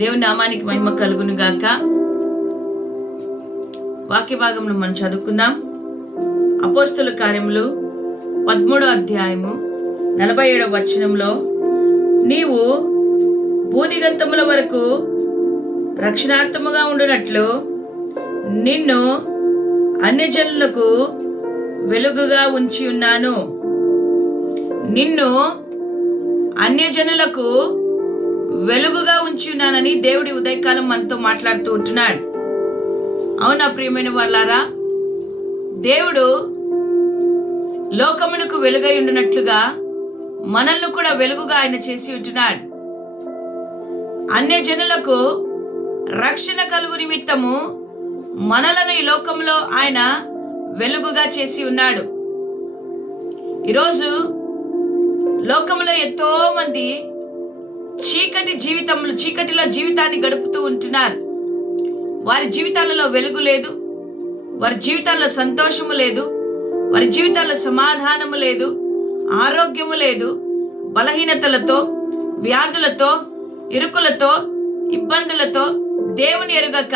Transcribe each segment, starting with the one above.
దేవుని నామానికి మహిమ కలుగును గాక. వాక్య భాగంలో మనం చదువుకుందాం. అపోస్తుల కార్యములు 13వ అధ్యాయము 47వ వచనంలో, నీవు భూదిగంతముల వరకు రక్షణార్థముగా ఉండునట్లు నిన్ను అన్యజనులకు వెలుగుగా ఉంచి ఉన్నాను. నిన్ను అన్యజనులకు వెలుగుగా ఉంచి ఉన్నానని దేవుడి ఉదయకాలం మనతో మాట్లాడుతూ ఉంటున్నాడు. అవునా ప్రియమైన వాళ్ళారా, దేవుడు లోకమునకు వెలుగై ఉండునట్లుగా మనల్ని కూడా వెలుగుగా ఆయన చేసి ఉంటున్నాడు. అన్యజనులకు రక్షణ కలుగు నిమిత్తము మనలను ఈ లోకంలో ఆయన వెలుగుగా చేసి ఉన్నాడు. ఈరోజు లోకంలో ఎంతో మంది చీకటిలో జీవితాన్ని గడుపుతూ ఉంటున్నారు. వారి జీవితాలలో వెలుగు లేదు, వారి జీవితాల్లో సంతోషము లేదు, వారి జీవితాల్లో సమాధానము లేదు, ఆరోగ్యము లేదు. బలహీనతలతో, వ్యాధులతో, ఇరుకులతో, ఇబ్బందులతో, దేవుని ఎరుగక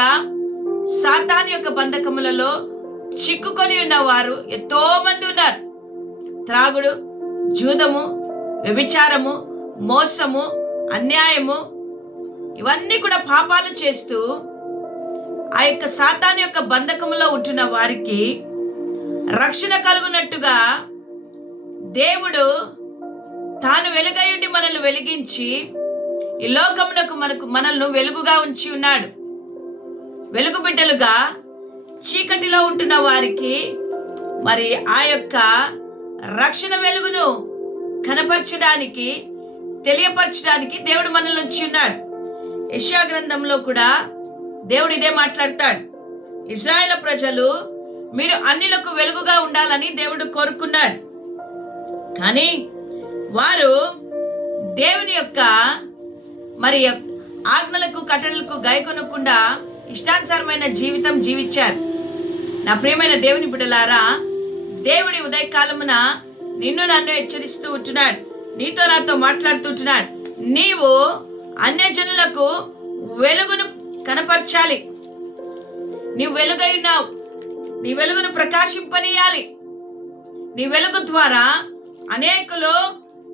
సాతాను యొక్క బంధకములలో చిక్కుకొని ఉన్నవారు ఎంతో మంది ఉన్నారు. త్రాగుడు, జూదము, వ్యభిచారము, మోసము, అన్యాయము, ఇవన్నీ కూడా పాపాలు చేస్తూ ఆ యొక్క సాతాను యొక్క బంధకములో ఉంటున్న వారికి రక్షణ కలుగునట్టుగా దేవుడు తాను వెలుగై ఉండి మనల్ని వెలిగించి ఈ లోకమునకు మనల్ని వెలుగుగా ఉంచి ఉన్నాడు. వెలుగు బిడ్డలుగా చీకటిలో ఉంటున్న వారికి మరి ఆ యొక్క రక్షణ వెలుగును కనపరచడానికి, తెలియపరచడానికి దేవుడు మనల్ని ఉంచి ఉన్నాడు. యెషయా గ్రంథంలో కూడా దేవుడు ఇదే మాట్లాడతాడు. ఇశ్రాయేలు ప్రజలు మీరు అన్యులకు వెలుగుగా ఉండాలని దేవుడు కోరుకున్నాడు. కానీ వారు దేవుని యొక్క మరి ఆజ్ఞలకు, కట్టడలకు గైకొనకుండా ఇష్టానుసారమైన జీవితం జీవించారు. నా ప్రియమైన దేవుని బిడ్డలారా, దేవుడి ఉదయకాలమున నిన్ను నన్ను హెచ్చరిస్తూ ఉంటున్నాడు, నీతో నాతో మాట్లాడుతూ ఉంటున్నాడు. నీవు అన్యజనులకు వెలుగును కనపరచాలి. నీవు వెలుగై ఉన్నావు, నీ వెలుగును ప్రకాశింపనీయాలి. నీ వెలుగు ద్వారా అనేకులు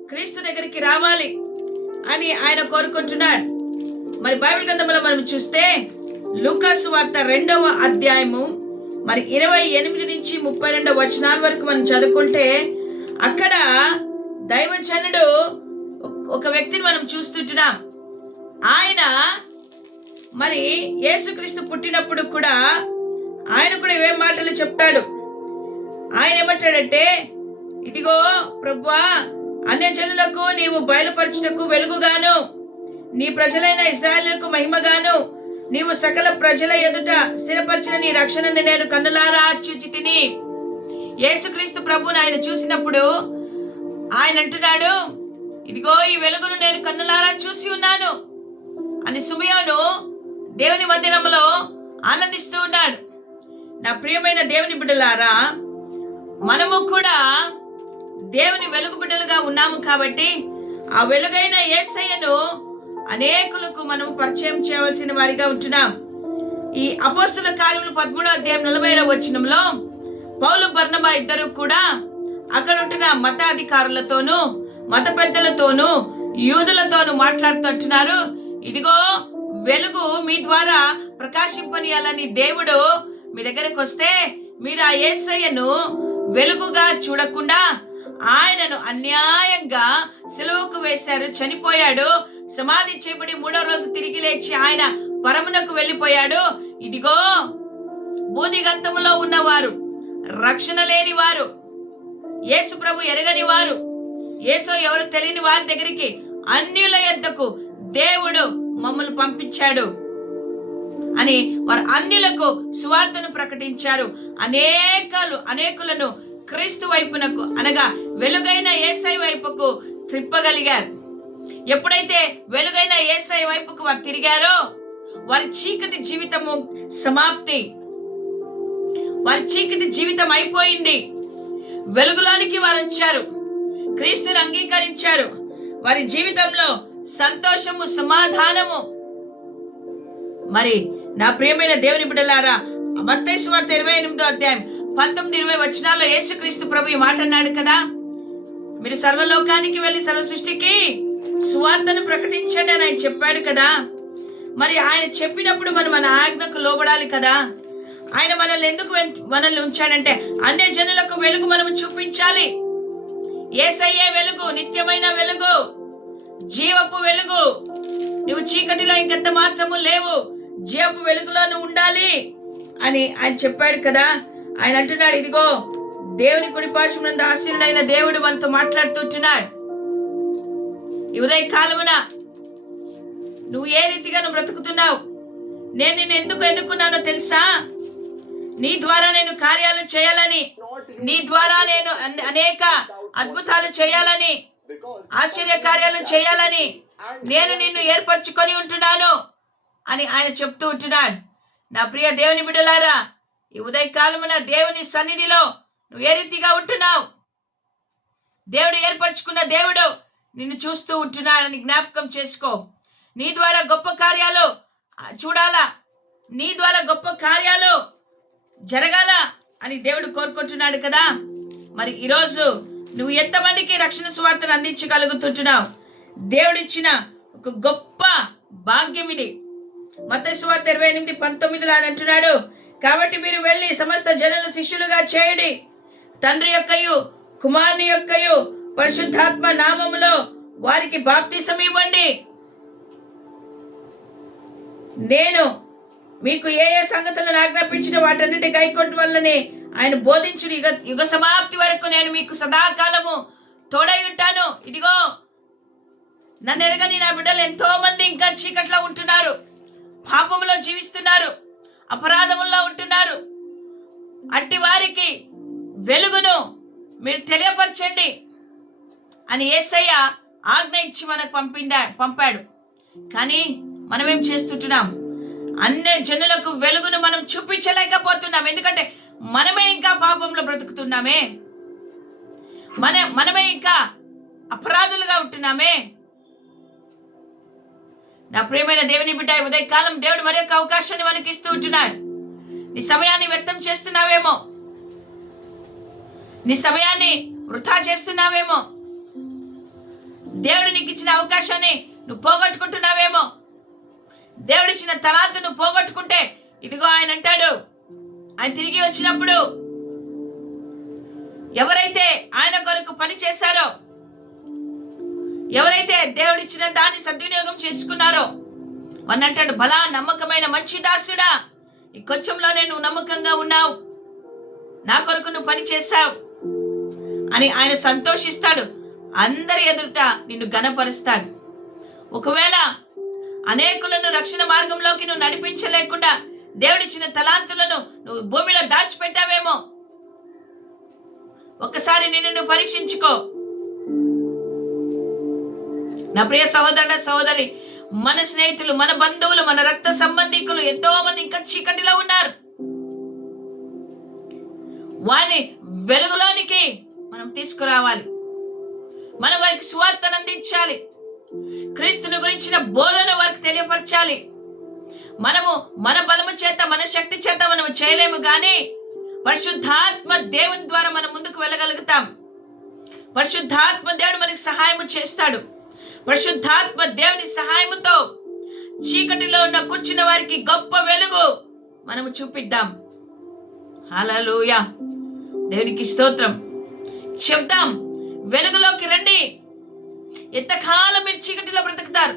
క్రీస్తు దగ్గరికి రావాలి అని ఆయన కోరుకుంటున్నాడు. మరి బైబిల్ గ్రంథంలో మనం చూస్తే లూకా సువార్త 2వ అధ్యాయము మరి 28 నుంచి 32 వచనాల వరకు మనం చదువుకుంటే అక్కడ దైవజనుడు ఒక వ్యక్తిని మనం చూస్తుంటున్నాం. ఆయన మరి యేసుక్రీస్తు పుట్టినప్పుడు కూడా ఆయన కూడా ఇవే మాటలు చెప్తాడు. ఆయన ఏమంటాడంటే, ఇదిగో ప్రభువా, అన్యజనులకు నీవు బయలుపరచుటకు వెలుగుగాను, నీ ప్రజలైన ఇశ్రాయేలుకు మహిమగాను, నీవు సకల ప్రజల ఎదుట స్థిరపరిచిన నీ రక్షణని నేను కన్నులారా చూచి తిని. యేసుక్రీస్తు ప్రభువుని ఆయన చూసినప్పుడు ఆయన అంటున్నాడు, ఇదిగో ఈ వెలుగును నేను కన్నులారా చూసి ఉన్నాను అని సిమెయోను దేవుని మందిరంలో ఆనందిస్తూ ఉన్నాడు. నా ప్రియమైన దేవుని బిడ్డలారా, మనము కూడా దేవుని వెలుగు బిడ్డలుగా ఉన్నాము కాబట్టి ఆ వెలుగైన యేసయ్యను అనేకులకు మనం పరిచయం చేయవలసిన వారిగా ఉంటున్నాం. ఈ అపోస్తుల కార్యములు 13వ అధ్యాయం 47వ వచనంలో పౌలు, బర్నబా ఇద్దరు కూడా అక్కడ ఉంటున్న మత అధికారులతోనూ, మత పెద్దలతోనూ, యూదులతోనూ మాట్లాడుతుంటున్నారు. ఇదిగో వెలుగు మీ ద్వారా ప్రకాశింపనీయాలని దేవుడు మీ దగ్గరకు వస్తే మీరు ఆ యేసయ్యను వెలుగుగా చూడకుండా ఆయనను అన్యాయంగా సిలువకు వేశారు, చనిపోయాడు, సమాధి చేయబడి 3వ రోజు తిరిగి లేచి ఆయన పరమునకు వెళ్ళిపోయాడు. ఇదిగో భూదిగంతములో ఉన్నవారు, రక్షణ లేని వారు, యేసు ప్రభు ఎరగని వారు, యేసు ఎవరు తెలియని వారి దగ్గరికి, అన్యుల యొద్దకు దేవుడు మమ్మల్ని పంపించాడు అని వారు అన్యులకు సువార్తను ప్రకటించారు. అనేకులను క్రీస్తు వైపునకు, అనగా వెలుగైన యేసయ్య వైపుకు త్రిప్పగలిగారు. ఎప్పుడైతే వెలుగైన యేసయ్య వైపుకు వారు తిరిగారో వారి చీకటి జీవితము సమాప్తి, వారి చీకటి జీవితం అయిపోయింది. వెలుగులోనికి వారు వచ్చారు, క్రీస్తుని అంగీకరించారు. వారి జీవితంలో సంతోషము, సమాధానము, మరి నా ప్రియమైన దేవుని బిడ్డలారా, మత్తయి సువార్త 28వ అధ్యాయం 19-20 వచనాల్లో యేసుక్రీస్తు ప్రభు ఈ మాట అన్నాడు కదా, మీరు సర్వలోకానికి వెళ్ళి సర్వ సృష్టికి సువార్తను ప్రకటించండి అని ఆయన చెప్పాడు కదా. మరి ఆయన చెప్పినప్పుడు మనం మన ఆజ్ఞకు లోబడాలి కదా. ఆయన మనల్ని ఉంచాడంటే అన్య జనులకు వెలుగు మనము చూపించాలి. యేసయ్యే వెలుగు, నిత్యమైన వెలుగు, జీవపు వెలుగు. నువ్వు చీకటిలో ఇంకెంత మాత్రము లేవు, జీవపు వెలుగులో నువ్వు ఉండాలి అని ఆయన చెప్పాడు కదా. ఆయన అంటున్నాడు, ఇదిగో దేవుని కుడి పార్శ్వమునందు ఆసీనుడైన దేవుడు మనతో మాట్లాడుతుంటున్నాడు. ఈ ఉదయ కాలమున నువ్వు ఏ రీతిగా నువ్వు బ్రతుకుతున్నావు? నేను నిన్ను ఎందుకు ఎన్నుకున్నానో తెలుసా? నీ ద్వారా నేను కార్యాలు చేయాలని, నీ ద్వారా నేను అనేక అద్భుతాలు చేయాలని, ఆశ్చర్య కార్యాలు చేయాలని నేను నిన్ను ఏర్పరచుకొని ఉంటున్నాను అని ఆయన చెప్తూ ఉంటున్నాడు. నా ప్రియ దేవుని బిడ్డలారా, ఈ ఉదయకాలమున దేవుని సన్నిధిలో నువ్వు ఏ రీతిగా ఉంటున్నావు? దేవుడు ఏర్పరచుకున్న దేవుడు నిన్ను చూస్తూ ఉంటున్నాడని జ్ఞాపకం చేసుకో. నీ ద్వారా గొప్ప కార్యాలు చూడాలా, నీ ద్వారా గొప్ప కార్యాలు జరగాల అని దేవుడు కోరుకుంటున్నాడు కదా. మరి ఈరోజు నువ్వు ఎంతమందికి రక్షణ సువార్తను అందించగలుగుతుంటున్నావు? దేవుడిచ్చిన ఒక గొప్ప భాగ్యం ఇది. మత్తయి సువార్త 28:19 అని అంటున్నాడు, కాబట్టి మీరు వెళ్ళి సమస్త జనులను శిష్యులుగా చేయుడి, తండ్రి యొక్కయు కుమారుని యొక్కయు పరిశుద్ధాత్మ నామములో వారికి బాప్తిసం ఇవ్వండి. నేను మీకు ఏ ఏ సంగతులను ఆజ్ఞాపించిన వాటన్నిటి గైకొట్టు వల్లనే ఆయన బోధించుడు, యుగ సమాప్తి వరకు నేను మీకు సదాకాలము తోడై ఉంటాను. ఇదిగో నన్ను ఎరగని నా బిడ్డలు ఎంతో మంది ఇంకా చీకట్లో ఉంటున్నారు, పాపంలో జీవిస్తున్నారు, అపరాధముల్లో ఉంటున్నారు. అట్టి వారికి వెలుగును మీరు తెలియపరచండి అని యేసయ్య ఆజ్ఞ ఇచ్చి మనకు పంపాడు. కానీ మనం ఏం చేస్తుంటున్నాం? అన్ని జనులకు వెలుగును మనం చూపించలేకపోతున్నాం. ఎందుకంటే మనమే ఇంకా పాపంలో బ్రతుకుతున్నామే, మనమే ఇంకా అపరాధులుగా ఉంటున్నామే. నా ప్రియమైన దేవుని బిడ్డ, ఉదయకాలం దేవుడు మరొక అవకాశాన్ని మనకి ఇస్తూ ఉంటున్నాడు. నీ సమయాన్ని వ్యర్థం చేస్తున్నావేమో, నీ సమయాన్ని వృథా చేస్తున్నావేమో, దేవుడు నీకు ఇచ్చిన అవకాశాన్ని నువ్వు పోగొట్టుకుంటున్నావేమో, దేవుడిచ్చిన తలాంతు నువ్వు పోగొట్టుకుంటే ఇదిగో ఆయన అంటాడు, ఆయన తిరిగి వచ్చినప్పుడు ఎవరైతే ఆయన కొరకు పని చేశారో, ఎవరైతే దేవుడిచ్చిన దాన్ని సద్వినియోగం చేసుకున్నారో అని అంటాడు, బలా నమ్మకమైన మంచి దాసుడా, ఈ కొంచెంలోనే నువ్వు నమ్మకంగా ఉన్నావు, నా కొరకు నువ్వు పని చేశావు అని ఆయన సంతోషిస్తాడు. అందరి ఎదుట నిన్ను ఘనపరుస్తాడు. ఒకవేళ అనేకులను రక్షణ మార్గంలోకి నువ్వు నడిపించలేకుండా దేవుడిచ్చిన తలాంతులను నువ్వు భూమిలో దాచిపెట్టావేమో, ఒక్కసారి నిన్ను నువ్వు పరీక్షించుకో. నా ప్రియ సహోదరుడ సహోదరి, మన స్నేహితులు, మన బంధువులు, మన రక్త సంబంధికులు ఎంతో మంది ఇంకా చీకటిలో ఉన్నారు. వారిని వెలుగులోనికి మనం తీసుకురావాలి. మనం వారికి సువార్తను అందించాలి. క్రీస్తుని గురించిన బోధన వారికి తెలియపరచాలి. మనము మన బలము చేత, మన శక్తి చేత మనము చేయలేము, కానీ పరిశుద్ధాత్మ దేవుని ద్వారా మనం ముందుకు వెళ్ళగలుగుతాం. పరిశుద్ధాత్మ దేవుడు మనకి సహాయం చేస్తాడు. పరిశుద్ధాత్మ దేవుని సహాయముతో చీకటిలో ఉన్న కూర్చున్న వారికి గొప్ప వెలుగు మనము చూపిద్దాం. హల్లెలూయా, దేవునికి స్తోత్రం. చెప్దాం, వెలుగులోకి రండి. ఎంతకాలం మీరు చీకటిలో బ్రతుకుతారు?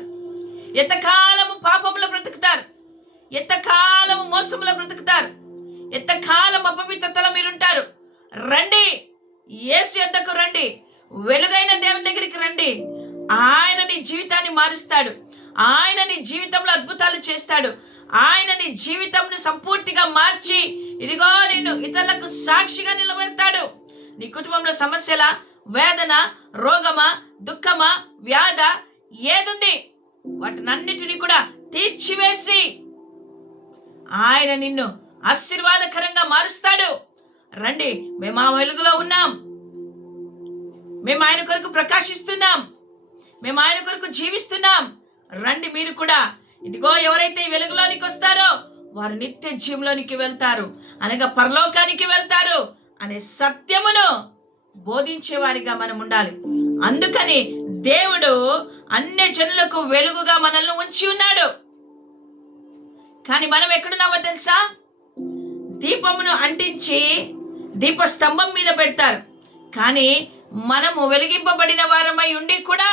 ఎంతకాలము పాపంలో బ్రతుకుతారు? ఎంతకాలము మోసంలో బ్రతుకుతారు? ఎంతకాలం అపవిత్రతలో మీరుంటారు? రండి, యేసు యొద్దకు రండి, వెలుగైన దేవుని దగ్గరికి రండి. ఆయన నీ జీవితాన్ని మారుస్తాడు. ఆయన నీ జీవితంలో అద్భుతాలు చేస్తాడు. ఆయన నీ జీవితంను సంపూర్తిగా మార్చి ఇదిగో నిన్ను ఇతరులకు సాక్షిగా నిలబెడతాడు. నీ కుటుంబంలో సమస్యల, వేదన, రోగమా, దుఃఖమా, వ్యాధ ఏదుంది వాటినన్నిటినీ కూడా తీర్చివేసి ఆయన నిన్ను ఆశీర్వాదకరంగా మారుస్తాడు. రండి, మేము ఆ వెలుగులో ఉన్నాం, మేము ఆయన కొరకు ప్రకాశిస్తున్నాం, మేము ఆయన కొరకు జీవిస్తున్నాం. రండి, మీరు కూడా ఇదిగో ఎవరైతే ఈ వెలుగులోనికి వస్తారో వారు నిత్య జీవంలోనికి వెళ్తారు, అనగా పరలోకానికి వెళ్తారు అనే సత్యమును బోధించేవారిగా మనం ఉండాలి. అందుకని దేవుడు అన్ని జనులకు వెలుగుగా మనల్ని ఉంచి ఉన్నాడు. కానీ మనం ఎక్కడున్నామో తెలుసా? దీపమును అంటించి దీపస్తంభం మీద పెడతారు, కానీ మనము వెలిగింపబడిన వారమై ఉండి కూడా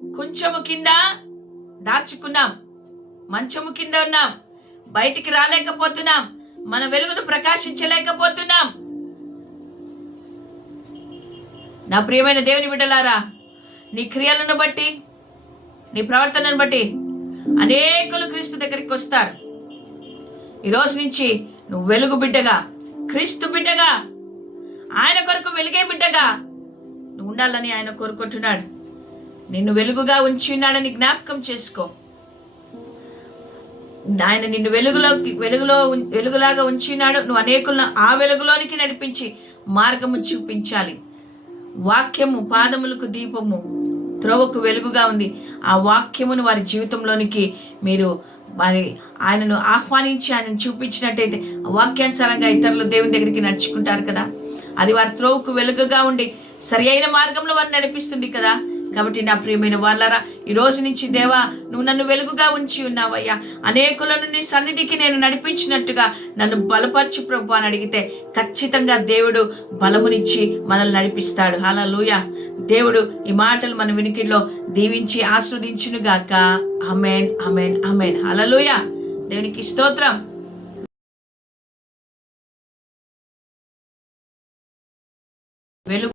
కొంచెము కింద దాచుకున్నాం, మంచము కింద ఉన్నాం, బయటికి రాలేకపోతున్నాం, మన వెలుగును ప్రకాశించలేకపోతున్నాం. నా ప్రియమైన దేవుని బిడ్డలారా, నీ క్రియలను బట్టి, నీ ప్రవర్తనను బట్టి అనేకులు క్రీస్తు దగ్గరికి వస్తారు. ఈరోజు నుంచి నువ్వు వెలుగు బిడ్డగా, క్రీస్తు బిడ్డగా, ఆయన కొరకు వెలిగే బిడ్డగా నువ్వు ఉండాలని ఆయన కోరుకుంటున్నాడు. నిన్ను వెలుగుగా ఉంచి ఉన్నాడని జ్ఞాపకం చేసుకో. ఆయన నిన్ను వెలుగులాగా ఉంచినాడు. నువ్వు అనేకులను ఆ వెలుగులోనికి నడిపించి మార్గము చూపించాలి. వాక్యము పాదములకు దీపము, త్రోవకు వెలుగుగా ఉంది. ఆ వాక్యమును వారి జీవితంలోనికి మీరు ఆయనను ఆహ్వానించి ఆయనను చూపించినట్టయితే వాక్యానుసారంగా ఇతరులు దేవుని దగ్గరికి నడుచుకుంటారు కదా. అది వారి త్రోవకు వెలుగుగా ఉండి సరి అయిన మార్గంలో వారిని నడిపిస్తుంది కదా. కాబట్టి నా ప్రియమైన వాళ్ళరా, ఈ రోజు నుంచి దేవా నువ్వు నన్ను వెలుగుగా ఉంచి ఉన్నావయ్యా, అనేకులను నీ సన్నిధికి నేను నడిపించినట్టుగా నన్ను బలపరచు ప్రభు అని అడిగితే ఖచ్చితంగా దేవుడు బలమునిచ్చి మనల్ని నడిపిస్తాడు. హల్లెలూయా. దేవుడు ఈ మాటలు మన వినికిడిలో దీవించి ఆస్వాదించునుగాక. ఆమేన్, ఆమేన్, ఆమేన్. హల్లెలూయా. దేవునికి స్తోత్రం. వెలుగు